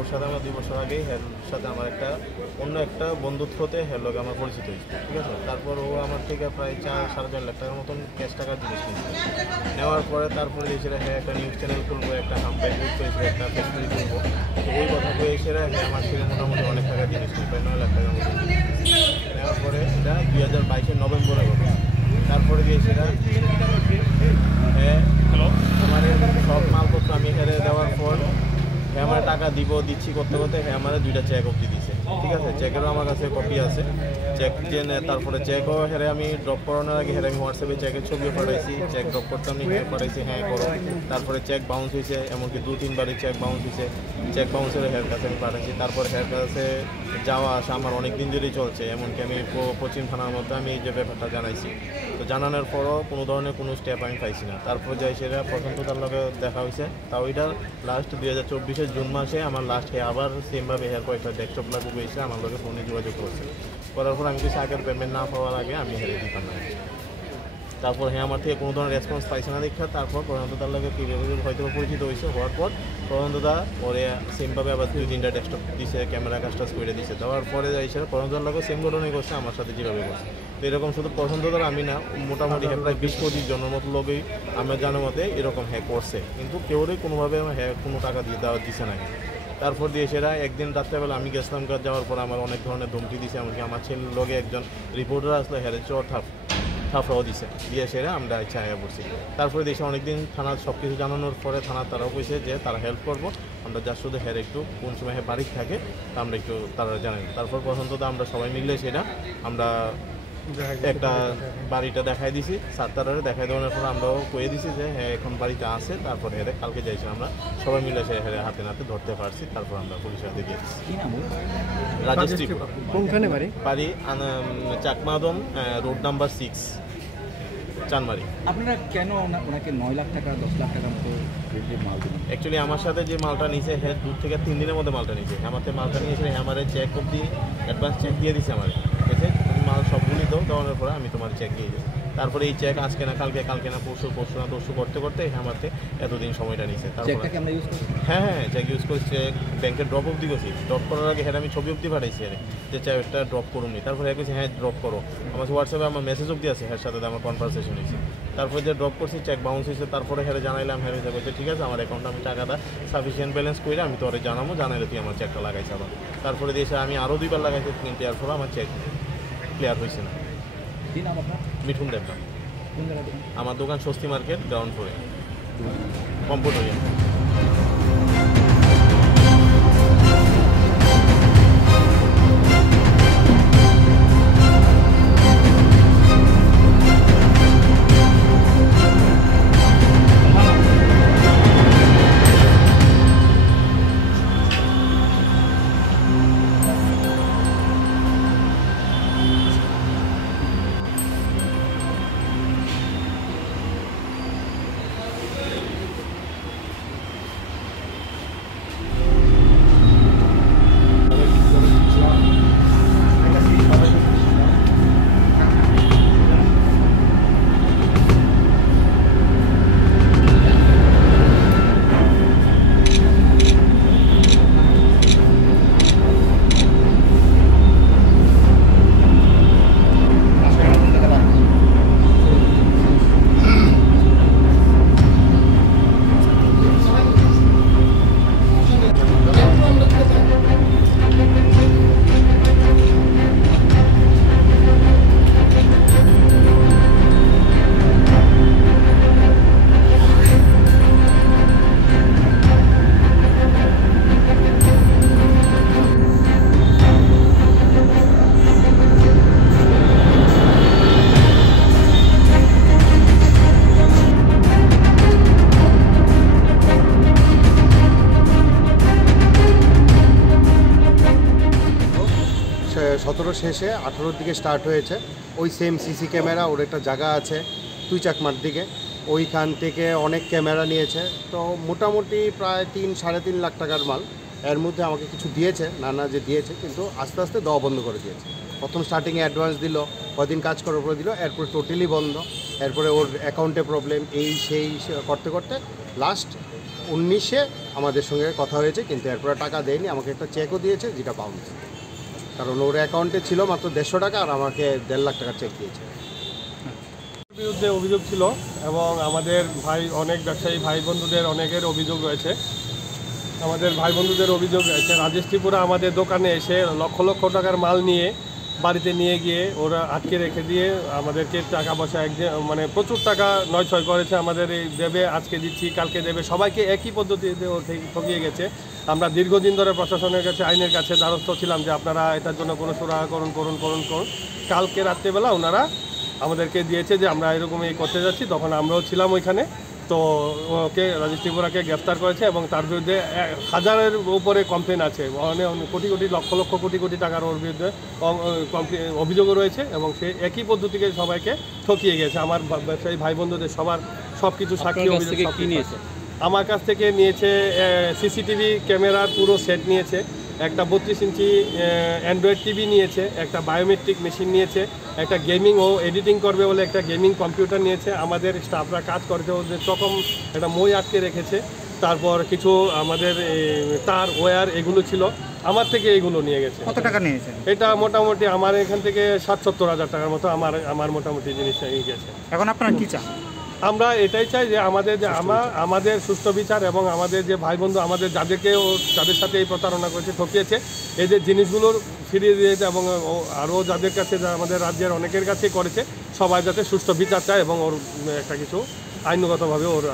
ওর সাথে আমার 2 বছর আগেই হের সাথে আমার অন্য একটা বন্ধুত্বতে হের লোক আমার পরিচিত হয়েছে, ঠিক আছে। তারপর ও আমার থেকে প্রায় 4-4.5 লাখ টাকার মতন ক্যাশ টাকার জিনিস নিয়েছে। নেওয়ার পরে তারপরে এসে হ্যাঁ একটা নিউজ চ্যানেল খুলবো, একটা হাম্পাই গ্রুপ করেছে, একটা ফ্যাক্টরি খুলবো। তো ওই কথা কয়ে এসে হ্যাঁ আমার থেকে মোটামুটি অনেক টাকার জিনিস নিই, প্রায় 9 লাখ টাকার মতো নেওয়ার পরে এটা 2022-এর নভেম্বরে হবে। তারপরে দিয়ে সেটা হ্যাঁ আমার সব মালপত্র আমি হেরে দেওয়ার পর হ্যাঁ আমার টাকা দিচ্ছি করতে করতে হ্যাঁ আমার 2টা চেক অবধি দিছে, ঠিক আছে। চেকেরও আমার কাছে কপি আছে, চেক যে তারপরে চেকও হেরে আমি ড্রপ করানোর আগে হেরে আমি হোয়াটসঅ্যাপে চেকের ছবিও পাঠাইছি, চেক ড্রপ করতে আমি হ্যাঁ পাঠাইছি হ্যাঁ করো। তারপরে চেক বাউন্স হয়েছে, এমনকি 2-3 বারই চেক বাউন্স হয়েছে, চেক বাউন্সের হেয়ার কাছে আমি পাঠাইছি। তারপর হেয়ার কাছে যাওয়া আসা আমার অনেক দিন ধরেই চলছে, এমনকি আমি পশ্চিম থানার মধ্যে আমি এই যে ব্যাপারটা জানাইছি। তো জানানোর পরও কোনো ধরনের কোনো স্টেপ আমি পাইছি না। তারপর যাই সেটা প্রথম তো তার লগে দেখা হয়েছে, তাও এটা লাস্ট 2024-এর জুন মাসে আমার লাস্টে আবার সেমভাবে হেয়ার কয়েকটা ডেস্কটপ লাগু হয়েছে, আমার লগে ফোনে যোগাযোগ করছে। করার পর আমি কিছু আগের পেমেন্ট না পাওয়ার আগে আমি হেরে দিতাম না। তারপর হ্যাঁ আমার থেকে কোনো ধরনের রেসপন্স পাইছে না দেখা, তারপর প্রধানতার লাগে কীভাবে হয়তো পরিচিত হয়েছে। হওয়ার পর প্রধানতা ওরে সেমভাবে আবার 2-3টা ডেস্কটপ দিছে, ক্যামেরা কাজটাজ করে দিছে। দেওয়ার পরে যাইছে প্রধানতার লাগে সেম ঘটনাই করছে আমার সাথে যেভাবে করছে। তো এরকম শুধু প্রধানতার আমি না, মোটামুটি হ্যাঁ প্রায় 20-25 জনের মতো লোকেই আমার জানার মতে এরকম হ্যাঁ করছে, কিন্তু কেউরই কোনোভাবে হ্যাঁ কোনো টাকা দেওয়া দিছে না। তারপর দিয়ে সেটা একদিন রাত্রেবেলা আমি গেছিলাম কাজ, যাওয়ার পর আমার অনেক ধরনের ধমকি দিছে, এমনকি আমার ছেলের লগে একজন রিপোর্টার আসলে হেরে চর থাপড়াও দিছে, দিয়ে সেরা আমরা ইচ্ছা আয়া পড়ছি। তারপরে দেশে অনেকদিন থানার সব কিছু জানানোর পরে থানা তারাও কইছে যে তারা হেল্প করবো, আমরা যা শুধু হের একটু কোন সময় বাড়ি থাকে আমরা একটু তারা জানাই। তারপর পছন্দটা আমরা সবাই মিললে সেটা আমরা একটা বাড়িটা দেখাই দিছি, 7 তারারে দেখাই দেওয়ার পর আমরাও কয়ে দিছি যে হ্যাঁ এখন বাড়িতে আসে। তারপর হেরে কালকে যাইছি আমরা সবাই মিলে সে হেরে হাতে নাতে ধরতে পারছি। তারপর আমরা পুলিশের হাতে গিয়েছি। রাজশ্রী কোনখানে বাড়ি? বাড়ি চাকমাদম রোড নাম্বার 6 চানমারি। আপনারা কেন ওনাকে 9 লাখ টাকা 10 লাখ টাকার মতো মাল দিলেন? অ্যাকচুয়ালি আমার সাথে যে মালটা নিয়েছে হ্যাঁ 2 থেকে 3 দিনের মধ্যে মালটা নিয়েছে। আমাদের মালটা নিয়েছে আমার চেক অবধি অ্যাডভান্স চেক দিয়ে দিছে আমার, ঠিক আছে। তুমি মাল সবগুলি দেওয়ার পরে আমি তোমার চেক দিয়ে দিই। তারপরে এই চেক আজকে না কালকে, কালকে না পরশু, পরশু না তরশু করতে করতে আমাকে এতদিন সময়টা নিয়েছে। তারপরে আমরা ইউজ করি হ্যাঁ চেক ইউজ করি, চেক ব্যাংকের ড্রপ অবধি করছি। ড্রপ করার আগে হ্যাঁ আমি ছবি অবধি পাঠাইছি যে চেকটা ড্রপ করুন। তারপরে হ্যাঁ হ্যাঁ ড্রপ করো, আমার হোয়াটসঅ্যাপে আমার মেসেজ অবধি আছে, হ্যাঁ সাথে আমার কনভারসেশন হয়েছে। তারপরে যে ড্রপ করছি চেক বাউন্স হয়েছে, তারপরে হ্যাঁ জানাইলাম, হ্যাঁ বলছে ঠিক আছে আমার অ্যাকাউন্টে আমি টাকাটা সাফিসিয়েন্ট ব্যালেন্স করে আমি তোরে জানাবো, জানাইলে তুই আমার চেকটা লাগাইছে আবার। তারপরে দিয়ে আমি আরও 2 বার লাগাইছি, কিন্তু এর ফলে আমার চেক ক্লিয়ার হয়েছে না। মিঠুন দেবনাথ। আমার দোকান স্বস্তি মার্কেট গ্রাউন্ড ফ্লোরে কম্পিউটারিয়া। 17 শেষে 18-র দিকে স্টার্ট হয়েছে। ওই সেম সিসি ক্যামেরা, ওর একটা জায়গা আছে তুইচাকমার দিকে, ওইখান থেকে অনেক ক্যামেরা নিয়েছে। তো মোটামুটি প্রায় 3-3.5 লাখ টাকার মাল। এর মধ্যে আমাকে কিছু দিয়েছে, না যে দিয়েছে, কিন্তু আস্তে আস্তে দেওয়া বন্ধ করে দিয়েছে। প্রথম স্টার্টিংয়ে অ্যাডভান্স দিল, কদিন কাজ করার পরে দিল, এরপরে টোটালি বন্ধ। এরপরে ওর অ্যাকাউন্টে প্রবলেম, এই সেই করতে করতে লাস্ট 19-এ আমাদের সঙ্গে কথা হয়েছে, কিন্তু এরপরে টাকা দেয়নি। আমাকে একটা চেকও দিয়েছে, যেটা বাউন্স, কারণ ওর অ্যাকাউন্টে ছিল মাত্র 150 টাকা, আর আমাকে 1.5 লাখ টাকার চেক দিয়েছে। বিরুদ্ধে অভিযোগ ছিল এবং আমাদের অনেক ব্যবসায়ী ভাই বন্ধুদের অনেকের অভিযোগ রয়েছে। আমাদের ভাই বন্ধুদের অভিযোগ রয়েছে রাজেশ ত্রিপুরা আমাদের দোকানে এসে লক্ষ লক্ষ টাকার মাল নিয়ে বাড়িতে নিয়ে গিয়ে ওরা আটকে রেখে দিয়ে আমাদেরকে টাকা পয়সা মানে প্রচুর টাকা নয়-ছয় করেছে। আমাদের এই দেবে, আজকে দিচ্ছি, কালকে দেবে, সবাইকে একই পদ্ধতিতে ও ঠকিয়ে গেছে। আমরা দীর্ঘদিন ধরে প্রশাসনের কাছে, আইনের কাছে দ্বারস্থ ছিলাম যে আপনারা এটার জন্য কোনো সুরাহা করুন। কালকে রাত্রেবেলা ওনারা আমাদেরকে দিয়েছে যে আমরা এরকম করতে যাচ্ছি, তখন আমরাও ছিলাম ওইখানে। তো ওকে রাজেশ ত্রিপুরাকে গ্রেফতার করেছে এবং তার বিরুদ্ধে 1000-এর উপরে কমপ্লেন আছে, অনেক কোটি লক্ষ কোটি টাকার ওর বিরুদ্ধে অভিযোগও রয়েছে এবং সে একই পদ্ধতিকে সবাইকে ঠকিয়ে গেছে। আমার ব্যবসায়ী ভাই বন্ধুদের সব কিছু সাক্ষী অভিযোগ নিয়েছে। আমার কাছ থেকে নিয়েছে সিসিটিভি ক্যামেরার পুরো সেট নিয়েছে, একটা 32 ইঞ্চি অ্যান্ড্রয়েড টিভি নিয়েছে, একটা বায়োমেট্রিক মেশিন নিয়েছে, একটা গেমিং ও এডিটিং করবে বলে একটা গেমিং কম্পিউটার নিয়েছে। আমাদের স্টাফরা কাজ করেছে, ওদের চকম একটা মই আটকে রেখেছে। তারপর কিছু আমাদের তার ওয়্যার এগুলো ছিল, আমার থেকে এগুলো নিয়ে গেছে। কত টাকা নিয়েছে? এটা মোটামুটি আমার এখান থেকে 60-70 হাজার টাকার মতো আমার মোটামুটি জিনিস নিয়ে গেছে। এখন আপনারা কী চান? আমরা এটাই চাই যে আমাদের সুষ্ঠু বিচার এবং আমাদের যে ভাই বন্ধু আমাদের যাদের সাথে এই প্রতারণা করেছে, ঠকিয়েছে, এদের জিনিসগুলোর ফিরিয়ে দিয়েছে এবং আরও যাদের কাছে আমাদের রাজ্যের অনেকের কাছেই করেছে, সবাই যাতে সুষ্ঠু বিচার চায় এবং ওর একটা কিছু আইনগতভাবে ওর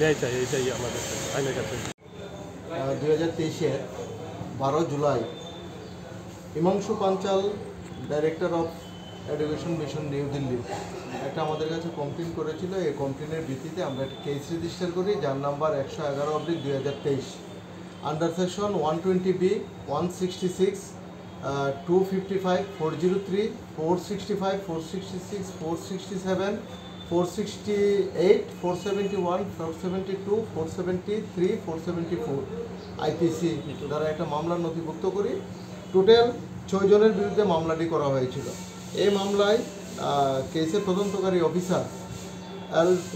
ন্যায় চাই, এটাই আমাদের আইনের কাছে। 2023-এর 12 জুলাই Himanshu Panchal, director of education mission, New Delhi, একটা আমাদের কাছে কমপ্লেন করেছিল। এই কমপ্লেনের ভিত্তিতে আমরা একটা কেস রেজিস্টার করি, যার number 111/2023, under section 120B, 166, 255, 403, 465, 466, 467, 468, 471, 472, 473, 474 IPC দ্বারা একটা মামলা নথিভুক্ত করি। টোটাল 6 জনের বিরুদ্ধে মামলাটি করা হয়েছিল। এই মামলায় কেসের তদন্তকারী অফিসার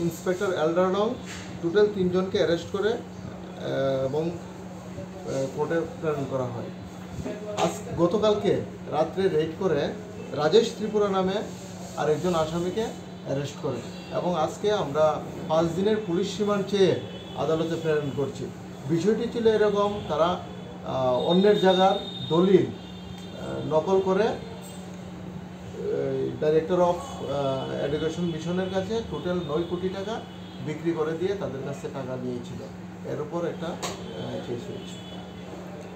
ইন্সপেক্টর এলডারডং টোটাল 3 জনকে অ্যারেস্ট করে এবং কোর্টে প্রেরণ করা হয়। গতকালকে রাত্রে রেড করে রাজেশ ত্রিপুরা নামে আরেকজন আসামিকে অ্যারেস্ট করে এবং আজকে আমরা 5 দিনের পুলিশ রিমান্ড চেয়ে আদালতে প্রেরণ করছি। বিষয়টি ছিল এরকম, তারা অন্যের জায়গার দলিল নকল করে ডাইরেক্টর অফ এডুকেশন মিশনের কাছে টোটাল 9 কোটি টাকা বিক্রি করে দিয়ে তাদের কাছে টাকা নিয়েছিল। এর উপর একটা কেস হয়েছে।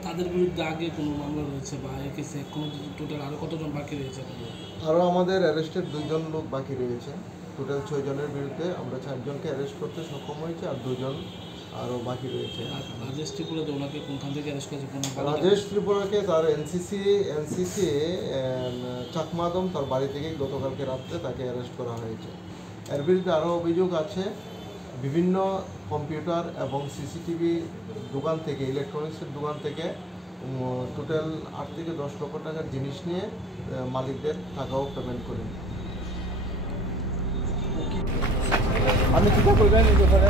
তাদের বিরুদ্ধে আগে কোনো মামলা রয়েছে বা এই কেসে কোনো টোটাল আরও কতজন বাকি রয়েছে? আরও আমাদের অ্যারেস্টেড 2 জন লোক বাকি রয়েছে। টোটাল 6 জনের বিরুদ্ধে আমরা 4 জনকে অ্যারেস্ট করতে সক্ষম হয়েছে, আর 2 জন আরও বাকি রয়েছে। রাজেশ ত্রিপুরাতে ওনাকে কোনখান থেকে অ্যারেস্ট করেছে? রাজেশ ত্রিপুরাকে তার এনসিসি চাকমাদম, তার বাড়ি থেকেই গতকালকে রাত্রে তাকে অ্যারেস্ট করা হয়েছে। এর বিরুদ্ধে আরও অভিযোগ আছে, বিভিন্ন কম্পিউটার এবং সিসিটিভি দোকান থেকে, ইলেকট্রনিক্সের দোকান থেকে টোটাল 8 থেকে 10 লক্ষ টাকার জিনিস নিয়ে মালিকদের টাকাও পেমেন্ট করেন। আমি চিন্তা করবেন এই ব্যাপারে।